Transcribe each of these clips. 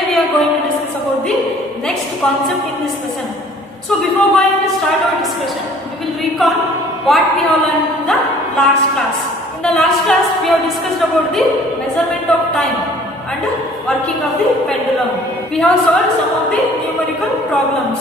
Today we are going to discuss about the next concept in this lesson. So before going to start our discussion, we will recall what we have learned in the last class. In the last class, we have discussed about the measurement of time and working of the pendulum. We have solved some of the numerical problems.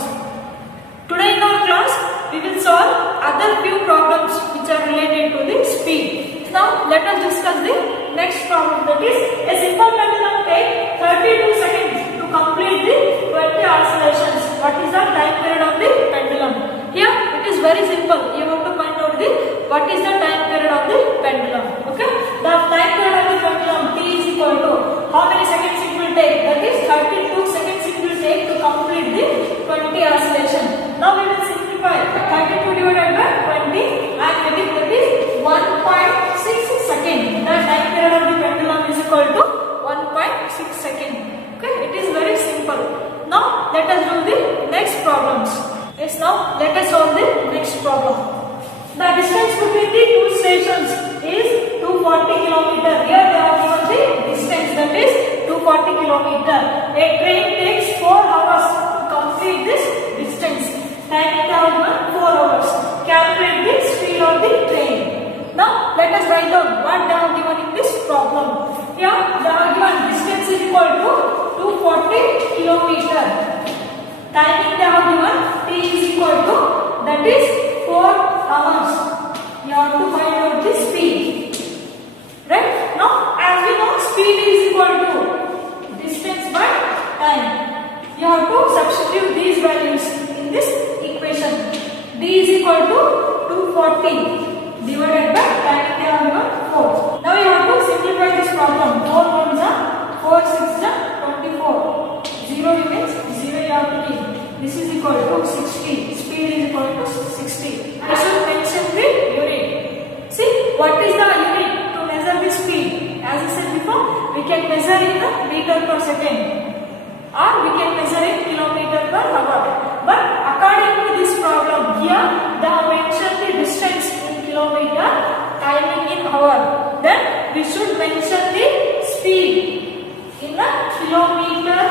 Today in our class, we will solve other few problems which are related to the speed. Now let us discuss the next problem, that is a simple pendulum takes 32 seconds to complete the 20 oscillations. What is the time period of the pendulum? Here it is very simple. You have to find out what is the time period of the pendulum. Okay, the time period of the pendulum T is equal to how many seconds it will take? That is 32 seconds it will take to complete the 20 oscillations. Now we will simplify 32 divided by 20 and getting that is 1.6 seconds. The time period of the pendulum is equal to 1.6 seconds. Okay, it is very simple. Now let us do the next problems. Yes, now let us solve the next problem. The distance between the two stations is 240 km. Here they have given the distance, that is 240 km. A train takes 4 hours to complete this distance. Time it has given 4 hours. Calculate the speed of the train. Now let us write down what they have given in this problem. Here they have given distance is equal to 240 km. Timing they have given T is equal to, that is 4 hours. You have to find out the speed. Right? Now as we know, speed is equal to distance by time. You have to substitute these values in this equation. D is equal to 240 divided by time they have given 4. Now you have to simplify this problem. 4 ones are 4 6 are 24. 0 remains 0 you have to keep. This is equal to 60. Speed is equal to 60. I should mention the unit. See, what is the unit to measure the speed? As I said before, we can measure in the meter per second or we can measure in kilometer per hour. But according to this problem, here they have mentioned the distance in kilometer, timing in hour. Then we should mention the speed in the kilometer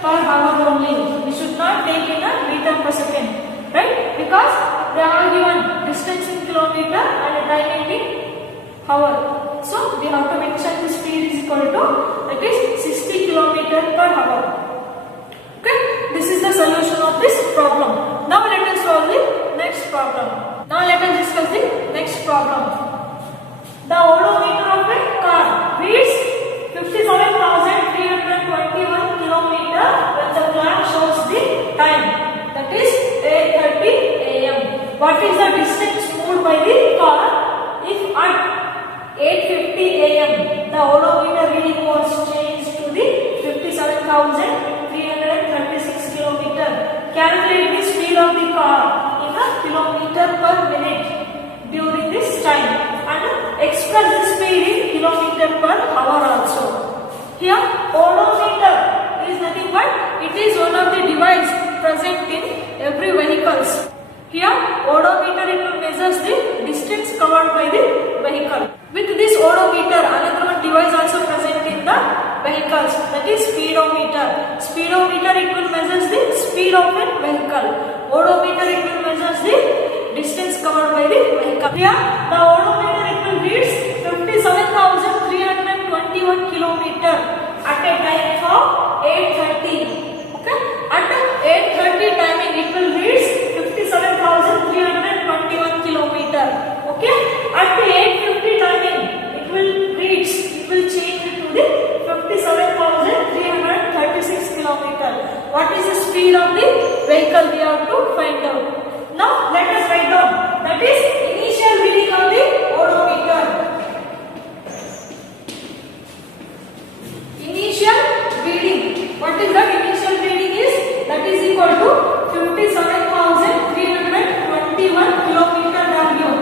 per hour only. We should not take in a meter per second, right? Because they are given distance in kilometer and timing in hour. So we have to mention the speed is equal to, that is 60 kilometer per hour. Okay, this is the solution of this problem. Now let us solve the next problem. Now let us discuss the next problem. The odometer of a car reads 57,321 kilometer when the clock shows the time, that is 8:30 a.m. What is the distance moved by the car if at 8:50 a.m. the odometer reading was changed to the 57,336 kilometer? Calculate the speed of the car in a kilometer per minute during this time and express the speed in kilometer per hour also. Here odometer is nothing but it is one of the device present in every vehicles. Here odometer it measures the distance covered by the vehicle. With this odometer another one device also present in the vehicles, that is speedometer. Speedometer it will measures the speed of a vehicle. Odometer it will measures the distance covered by the vehicle. Here the odometer it will reads 57,321 kilometer at a time of 8:30. Okay, at 8:30 timing it will reach 57,321 kilometer. Okay, at 8:50 timing it will change to the 57,336 kilometer. What is the speed of the vehicle we have to find out. Now let us write down, that is initial reading of the odometer. Initial reading. What is that initial reading is? That is equal to 57,321 kilometer value.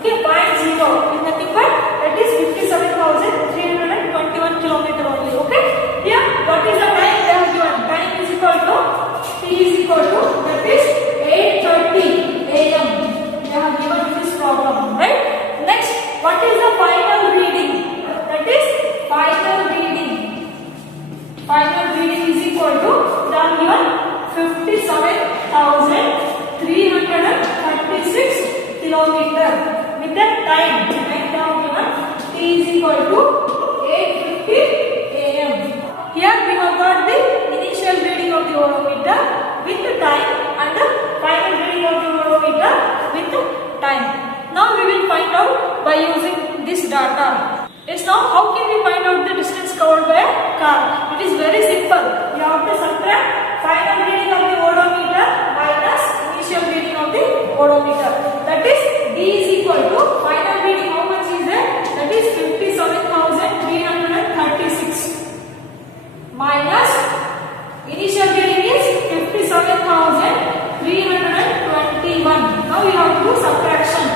Okay, 0 is nothing but that is 57,321 kilometer only. Okay. Here, what is the time they have given? Time is equal to T is equal to, that is 8:30 a.m. They have given this problem, right? Next, what is the final reading? That is final reading. Final reading is equal the time. Time they have given t is equal to 8:50 a.m. Here we have got the initial reading of the odometer with the time and the final reading of the odometer with the time. Now we will find out by using this data. Yes, now how can we find out the distance covered by a car? It is very simple. You have to subtract final reading of the odometer minus initial reading of the odometer. That is D is equal to final reading. How much is there? That is 57,336 minus initial reading is 57,321. Now we have to do subtraction.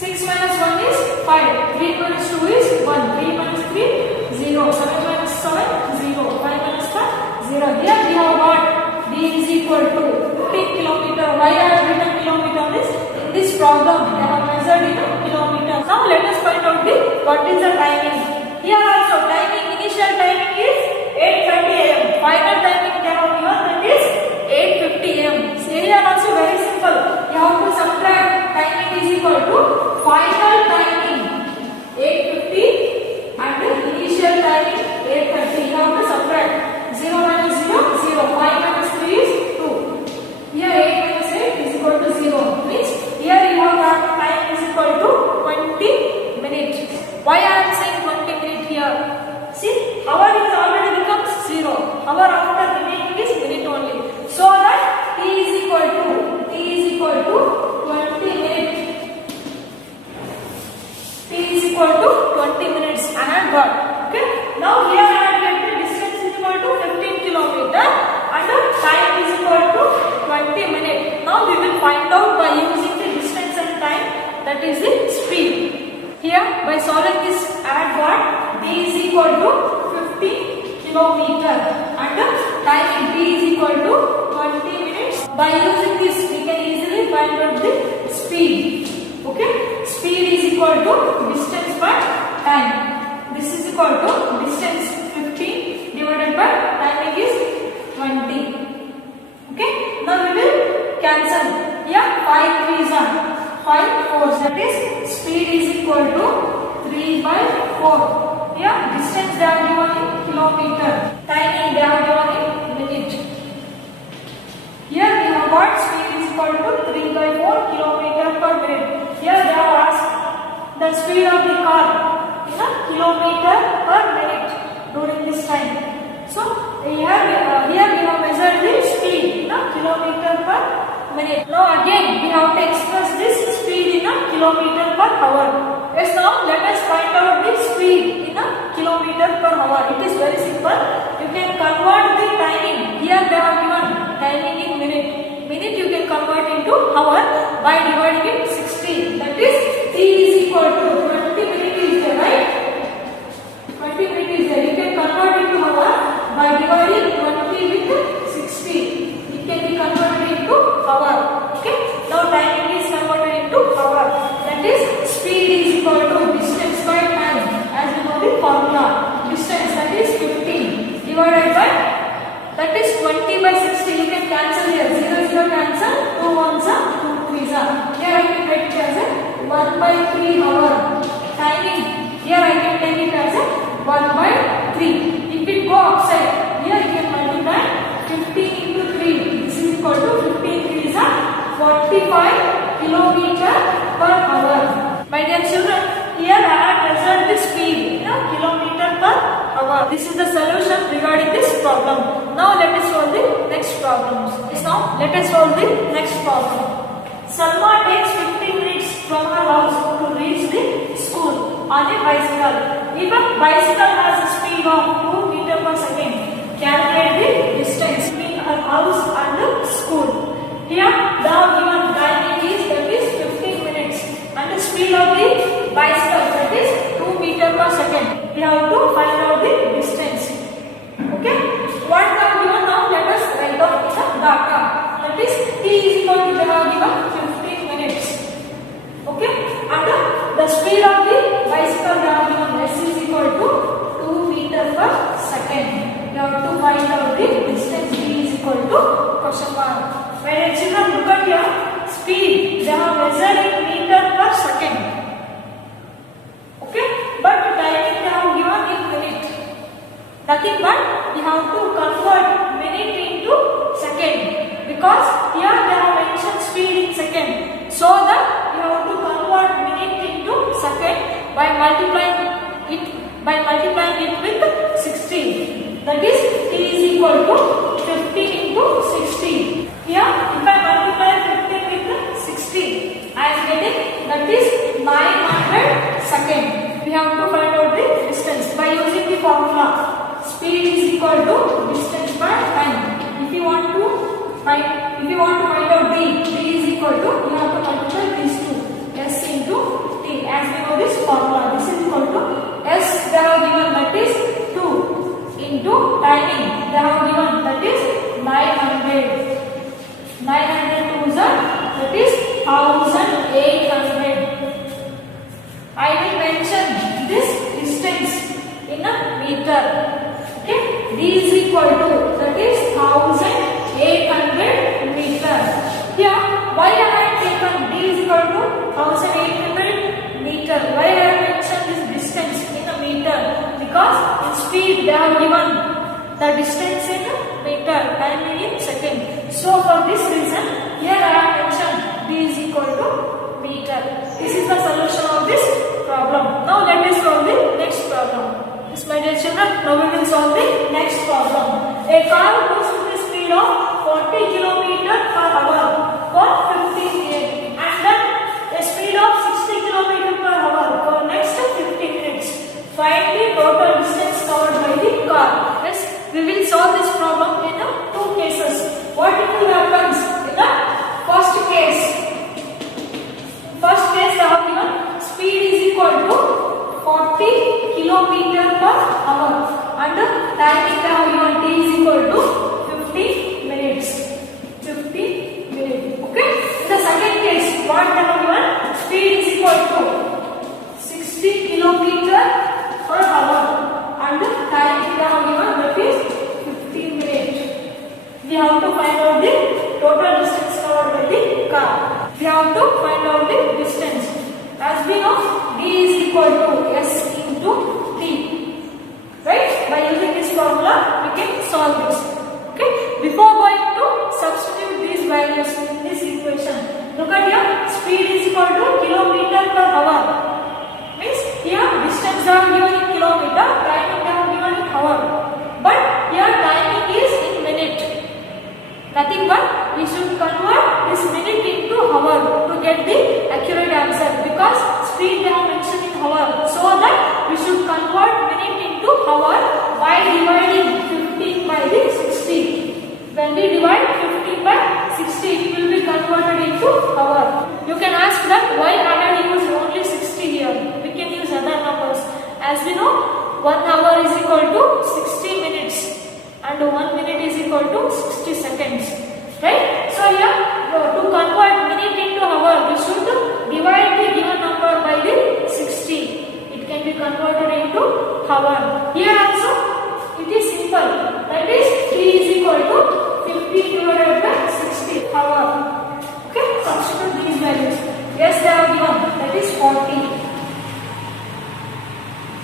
6 minus 1 is 5. 3 minus 2 is 1. 3 minus 3 0. 7 minus 7 0. 5 minus 5 0. Here we have got D is equal to 15 kilometer. Why I have written kilometer on this? In this problem they have measured in kilometers. Now let us find out what is the timing. Here also timing, initial timing is 8:30 a.m. Final timing they have given, that is 8:50 a.m. Here also very simple. You have to subtract timing is equal to final timing 8:50 and initial timing 8:30. You have to subtract 0 minus 0 0. 5 minus 3 is 2. Here 8 minus 8 is equal to 0. Means here you have got time is equal to 20 minutes. Why I am saying 20 minutes here? See, hour is already becomes 0. Hour after remaining is minute only. So that t is equal to 20 minutes. T is equal to 20 minutes and I got. Okay. Now here I have get the distance is equal to 15 kilometer and the time is equal to 20 minutes. Now we will find out by using the distance and time, that is the speed. Here by solving this I have got D is equal to 15 kilometer and the time T is equal to 20 minutes. By using this we can easily find out the speed. Okay, speed is equal to distance by time. This is equal to distance 15 divided by timing is 20. Okay, now we will cancel. Here 5 3s are 5 4s, that is speed is equal to 3 by 4. Here distance they are given in kilometer, timing they are given in minute. Here we have got speed is equal to 3 by 4 kilometer per minute. Here they have asked the speed of the car in a kilometer per minute during this time. So here we have measured the speed in a kilometer per minute. Now again we have to express this speed in a kilometer per hour. Yes, now let us find out the speed in a kilometer per hour. It is very simple. You can convert the timing. Here they have given timing in minute. Minute you can convert into hour by dividing it 60. That is T is equal to 20 minutes is there, right? 20 minutes is there. You can convert into hour by dividing 20 with 60. It can be converted into hour. Okay. Now timing is converted into hour. That is speed is equal to distance by time. As you know the formula. Distance, that is 15 divided by, that is 20 by 60. You can cancel here. 0 0 cancel. 2 1s are 2 3s are. Here I can write it as a 1 by 3 hour. Timing. Here I can take it as a 1 by 3. If it go outside, here you can multiply 15 into 3. This is equal to 15 3s are 45 kilometer per hour. My dear children, here I have measured the speed in a kilometer per hour. This is the solution regarding this problem. Now let us solve the next problems. Now let us solve the next problem. Salma takes 15 minutes from her house to reach the school on a bicycle. If a bicycle has a speed of 2 meters per second, calculate the distance between her house and the school. Here the given timing is, that is 15 minutes, and the speed of the bicycle, that is 2 meters per second. We have to find out the distance. Okay, what they have given, now let us write down the data. That is T is equal to, they have given 15 minutes. Okay, and the speed of the bicycle they have given, S is equal to 2 meters per second. You have to find out the distance. D is equal to question mark. My dear children, look at here. Speed they have measured in meter per multiplying it with 60. That is t is equal to 50 into 60. Here if I multiply 50 with 60, I am getting that is 900 seconds. We have to find out the distance by using the formula. Speed is equal to distance by time. If you want to find out d is equal to, you have to multiply these two, s into t. As we know this formula, this is equal to s they have given, that is 2 into timing they have given, that is 900. 900 2s are, that is 1800. I will mention this distance in a meter. Okay, d is equal to, that is 1800 meter. Here why I have taken d is equal to 1800 meter? Why I have mentioned this distance in a meter? Because in speed they have given the distance in meter, time in second. So for this reason here I have mentioned d is equal to meter. This is the solution of this problem. Now let us solve the next problem. Yes, my dear children, now we will solve the next problem. A car goes with the speed of 40 km per hour for 15 minutes and then a speed of 60 km per hour for next 50 minutes. Find the total distance covered by the car. Yes, we will solve this problem in two cases. What will happen in the first case? First case they have given speed is equal to 40 km per hour and timing they have given t is equal to 50 minutes. 50 minutes. Okay. In the second case, what they have given? Speed is equal to 60 km per hour and timing they have given, that is 15 minutes. We have to find out the total distance covered by the car. We have to find out the distance. As we know, d is equal to s into t. Right? By using this formula, we can solve this. Okay? Before going to substitute these values in this equation, look at here. Speed is equal to kilometer per hour. Means here distance they have given in kilometer, timing they have given in hour. But here timing is in minute. Nothing but we should convert this minute into hour to get the accurate answer, because speed they have mentioned in hour. So that we should convert minute into hour by dividing 15 by the 60. When we divide 15 by 60, it will be converted into hour. You can ask that why I had used only 60 here. We can use other numbers. As we know, 1 hour is equal to 60 minutes. And 1 minute is equal to 60 seconds. Right? So here, to convert minute into hour, we should divide the given number by the 60. It can be converted into hour. Here also, it is simple. That is, t is equal to 50 divided by 60 hour. Okay? Substitute these values. Yes, they are given. That is 40.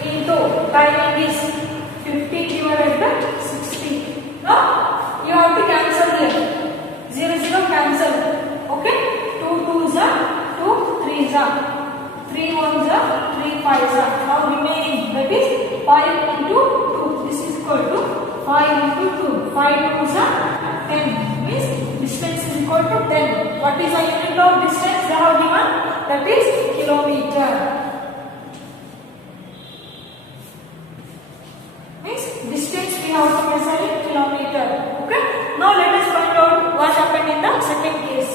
Into timing is 50 divided by 60. Now you have to cancel here. 0 0 cancel. Okay? 2 2s are 2 3s are 3 1s are 3 5s are. Now remaining, that is 5 into 2. This is equal to 5 into 2. 5 2s are 10. Means distance is equal to 10. What is the unit of distance they have given? That is kilometer. Distance we have to measure in kilometer. Okay. Now let us find out what happened in the second case.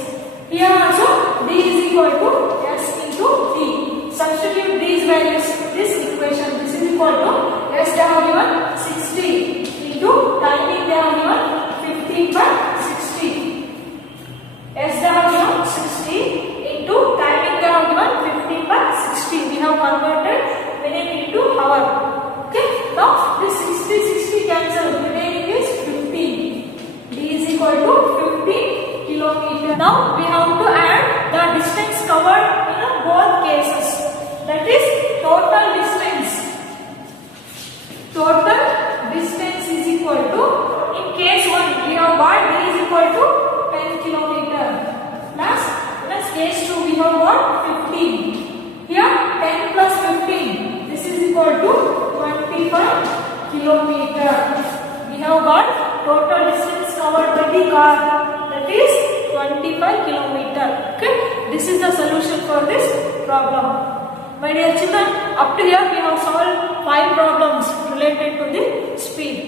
Here also d is equal to s into t. Substitute these values in this equation. This is equal to s they have given 60 into timing they have given 15 by 60. S they have given 60 into timing they have given 15 by 60. We have converted minute into hour. Okay, now this 60 cancel, remaining is 15. D is equal to 15 kilometer. Now we have to add the distance covered in both cases. That is total distance. Total distance is equal to, in case 1 we have got D is equal to 10 kilometer. Plus case 2 we have got 15. Here 10 plus 15. car, that is 25 kilometer. Okay, this is the solution for this problem. My dear children, up to here we have solved 5 problems related to the speed.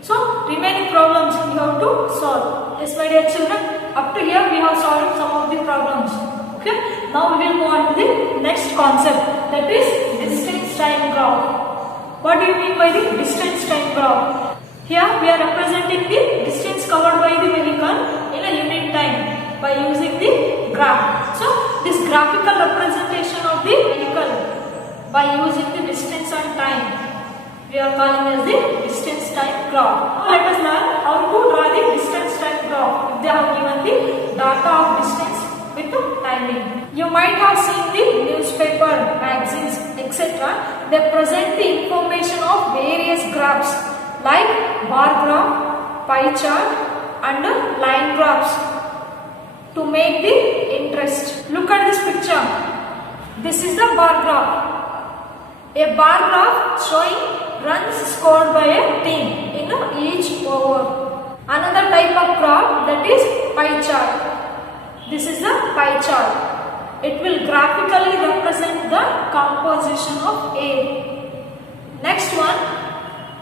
So remaining problems you have to solve. Yes, my dear children, up to here we have solved some of the problems. Okay, now we will move on to the next concept, that is distance time graph. What do you mean by the distance time graph? Here we are representing the distance covered by the vehicle in a unit time by using the graph. So this graphical representation of the vehicle by using the distance and time, we are calling as the distance time graph. Now let us learn how to draw the distance time graph. If they have given the data of distance with the timing. You might have seen the newspaper, magazines, etc. They present the information of various graphs like bar graph, pie chart and line graphs to make the interest. Look at this picture. This is the bar graph. A bar graph showing runs scored by a team in each over. Another type of graph, that is pie chart. This is the pie chart. It will graphically represent the composition of A. Next one,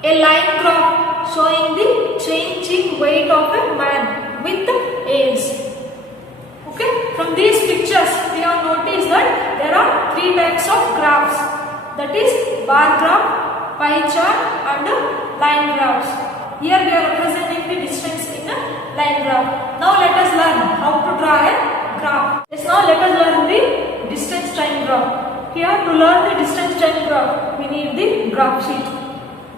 a line graph showing the changing weight of a man with the age. Okay, from these pictures we have noticed that there are 3 types of graphs, that is bar graph, pie chart and line graphs. Here we are representing the distance in a line graph. Now let us learn how to draw a graph. Yes, now let us learn the distance time graph. Here to learn the distance time graph, we need the graph sheet.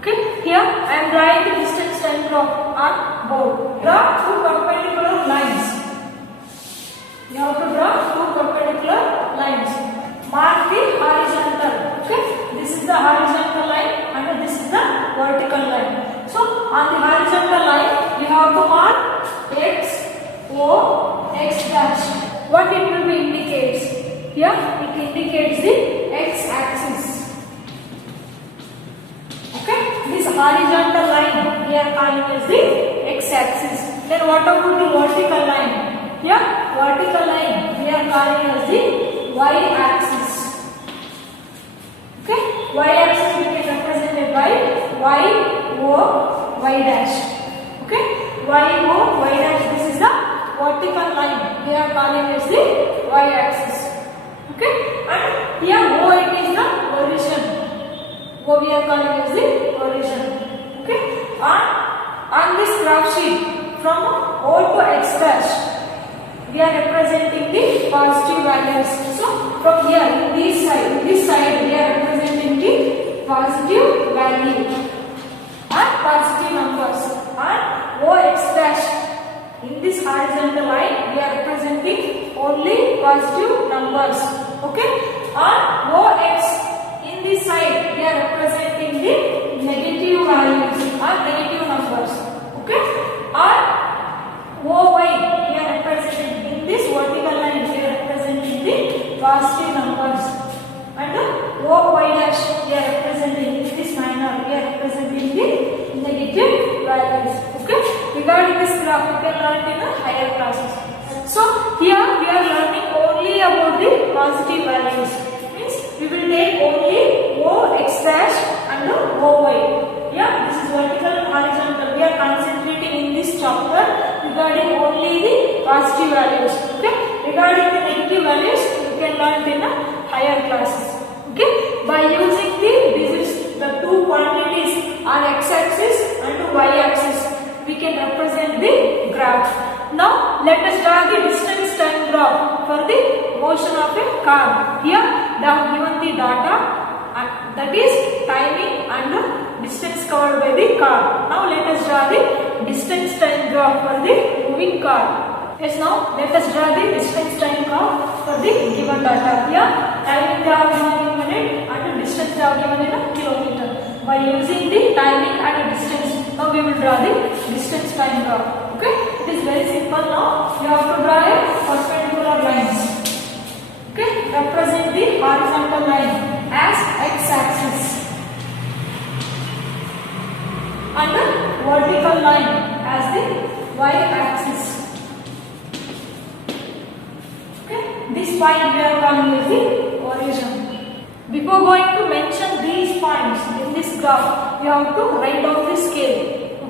Okay, here I am drawing the distance time graph on board. Draw 2 perpendicular lines. You have to draw 2 perpendicular lines. Mark the horizontal. Okay, this is the horizontal line and this is the vertical line. So on the horizontal line you have to mark X, O, X dash. What it will be indicates? Here it indicates the X axis. Okay, this horizontal line we are calling as the X axis. Then what about the vertical line? Here vertical line we are calling as the Y axis. Okay, Y axis we can represent it by Y, O, Y dash. Okay, Y, O, Y dash, this is the vertical line we are calling as the Y axis. Okay, and here O, it is the origin. O we are calling as the origin. Okay, on this graph sheet from O to X dash we are representing the positive values. So from here in this side we are representing the positive value and positive numbers, and OX dash in this horizontal line we are representing only positive numbers. Okay, and OX in this side we are representing the negative values or negative numbers. Okay, and OY we are representing in this vertical line we are representing the positive numbers, and OY dash we are representing in this manner we are representing the negative values. Okay, regarding this graph you can learn in a higher classes. So here we are learning only about the positive values. Means we will take only OX dash and OY. Yeah, this is vertical and horizontal. We are concentrating in this chapter regarding only the positive values. Okay, regarding the negative values you can learn in a higher classes. Okay, by using the 2 quantities on x-axis and y-axis we can represent the graph. Now let us draw the distance time graph for the motion of a car. Here they have given the data, that is timing and distance covered by the car. Now let us draw the distance time graph for the moving car. Yes, now let us draw the distance time graph for the given data. Here timing they have given in minute and distance they have given in a kilometer. By using the timing and distance, now we will draw the distance time graph. Okay, it is very simple. Now you have to draw a perpendicular lines. Okay, represent the horizontal line as x-axis and the vertical line as the y-axis. point we are calling as the origin. Before going to mention these points in this graph, you have to write down the scale.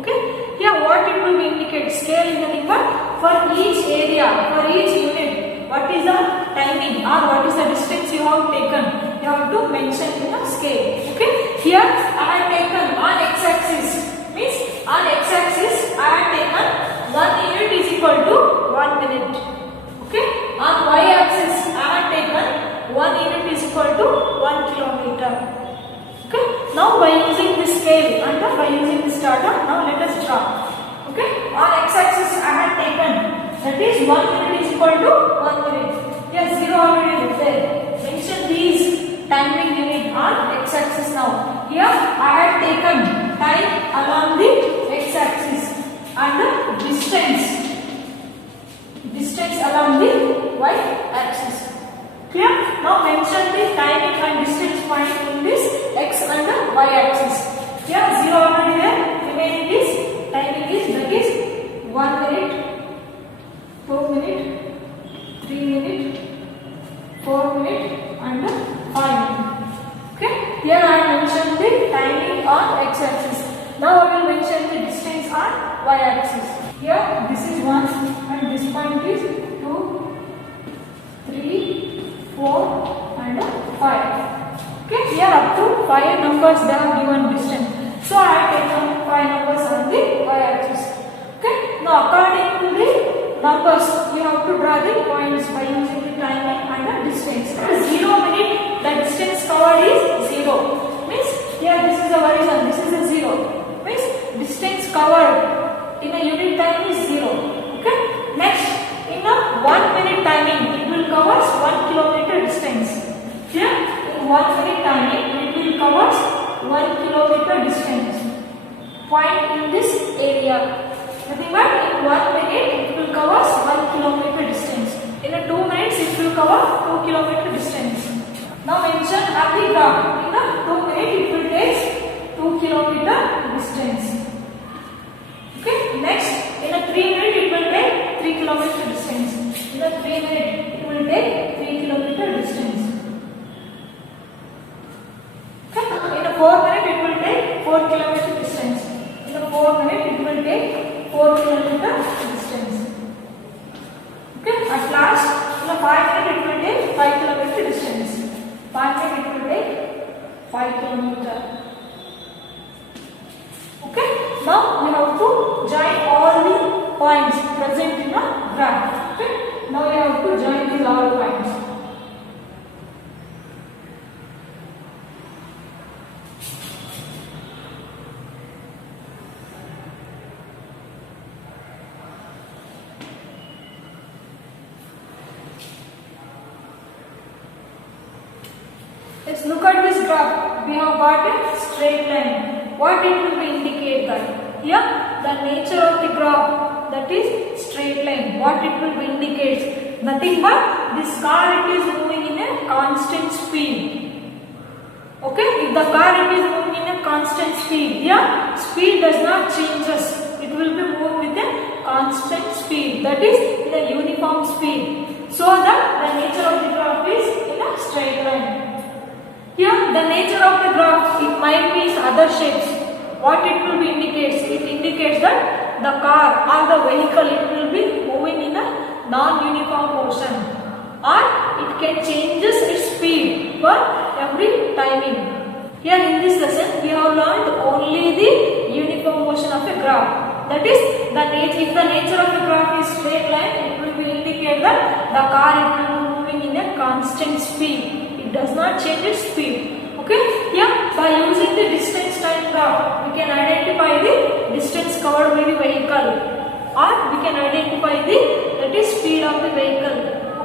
Okay? Here what it will be indicate? Scale is nothing but for each area, for each unit, what is the timing or what is the distance you have taken. You have to mention in a scale. Okay? Here I have taken on x-axis, means on x-axis I have taken 1 unit is equal to 1 minute. Okay? On y-axis I have taken 1 unit is equal to 1 kilometer. Okay? Now by using this scale and by using this data, now let us draw. Okay? On x-axis I have taken, that is 1 minute is equal to 1 minute. Here 0 already is there. Mention these timing unit on x-axis now. Here I have taken time along the x-axis and the distance along the y-axis. Clear? Now mention the timing and distance point in this x and the y-axis. Here 0 already there. Remaining is timing is, that is 1 minute, 2 minute, 3 minute, 4 minute and 5 minute. Okay? Here I mentioned the timing on x-axis. Now I will mention the distance on y-axis. Here this is 1 and this point is 2, 3, 4 and 5. Okay? Here up to 5 numbers they have given distance. So I have taken 5 numbers on the y-axis. Okay? Now according to the numbers, we have to draw the points by using the timing and the distance. 0 minute, the distance covered is 0. Means here this is the horizon, this is a 0. Means distance covered in a unit time is 0. Okay? Next, in a 1 minute timing, it will cover 1 kilometer distance. Here, in 1 minute timing, it will cover 1 kilometer distance. Point in this area. Nothing but in 1 minute it will cover 1 kilometer distance. In a 2 minutes it will cover 2 kilometer distance. Now mention at the graph. In a 2 minutes it will take 2 kilometer distance. Okay. Next, in a 3 minutes it will take 3 kilometer distance. In a 3 minutes it will take 3 kilometer distance. Okay. In a 4 minutes it will take 4 kilometer distance. In a 4 minutes it will take 4 kilometer distance. Okay, at last, in a 5 minutes it will take 5 kilometer distance. 5 minutes it will take 5 kilometer. Okay, now we have to join all the points present in a graph. Okay, now we have to join these all points. Let's look at this graph. We have got a straight line. What it will indicate that? Here, the nature of the graph, that is straight line. What it will indicate? Nothing but this car it is moving in a constant speed. Okay, if the car it is moving in a constant speed, here speed does not change us. It will be moving with a constant speed. That is in a uniform speed. So that the nature of the graph is in a straight line. Here, the nature of the graph, it might be other shapes. What it will be indicates? It indicates that the car or the vehicle, it will be moving in a non-uniform motion, or it can changes its speed for every timing. Here in this lesson, we have learned only the uniform motion of a graph. That is, if the nature of the graph is straight line, it will be indicate that the car it will be moving in a constant speed. It does not change its speed. Okay? Here, by using the distance time graph, we can identify the distance covered by the vehicle, or we can identify the speed of the vehicle.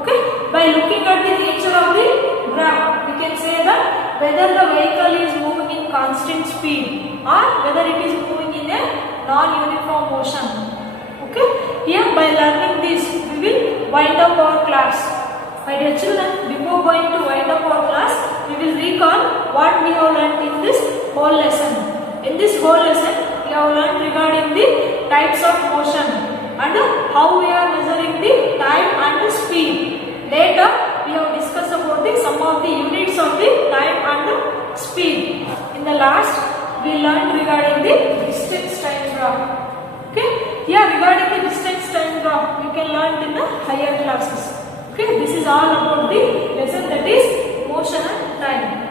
Okay? By looking at the nature of the graph, we can say that whether the vehicle is moving in constant speed or whether it is moving in a non-uniform motion. Okay? Here, by learning this, we will wind up our class. My dear children, before going to wind up our class, we will recall what we have learned in this whole lesson. In this whole lesson, we have learned regarding the types of motion and how we are measuring the time and the speed. Later, we about the some of the units of the time and the speed. In the last, we learned regarding the distance time graph. Okay, here regarding the distance time graph, you can learn in the higher classes. Okay, this is all about the lesson, that is motion and time.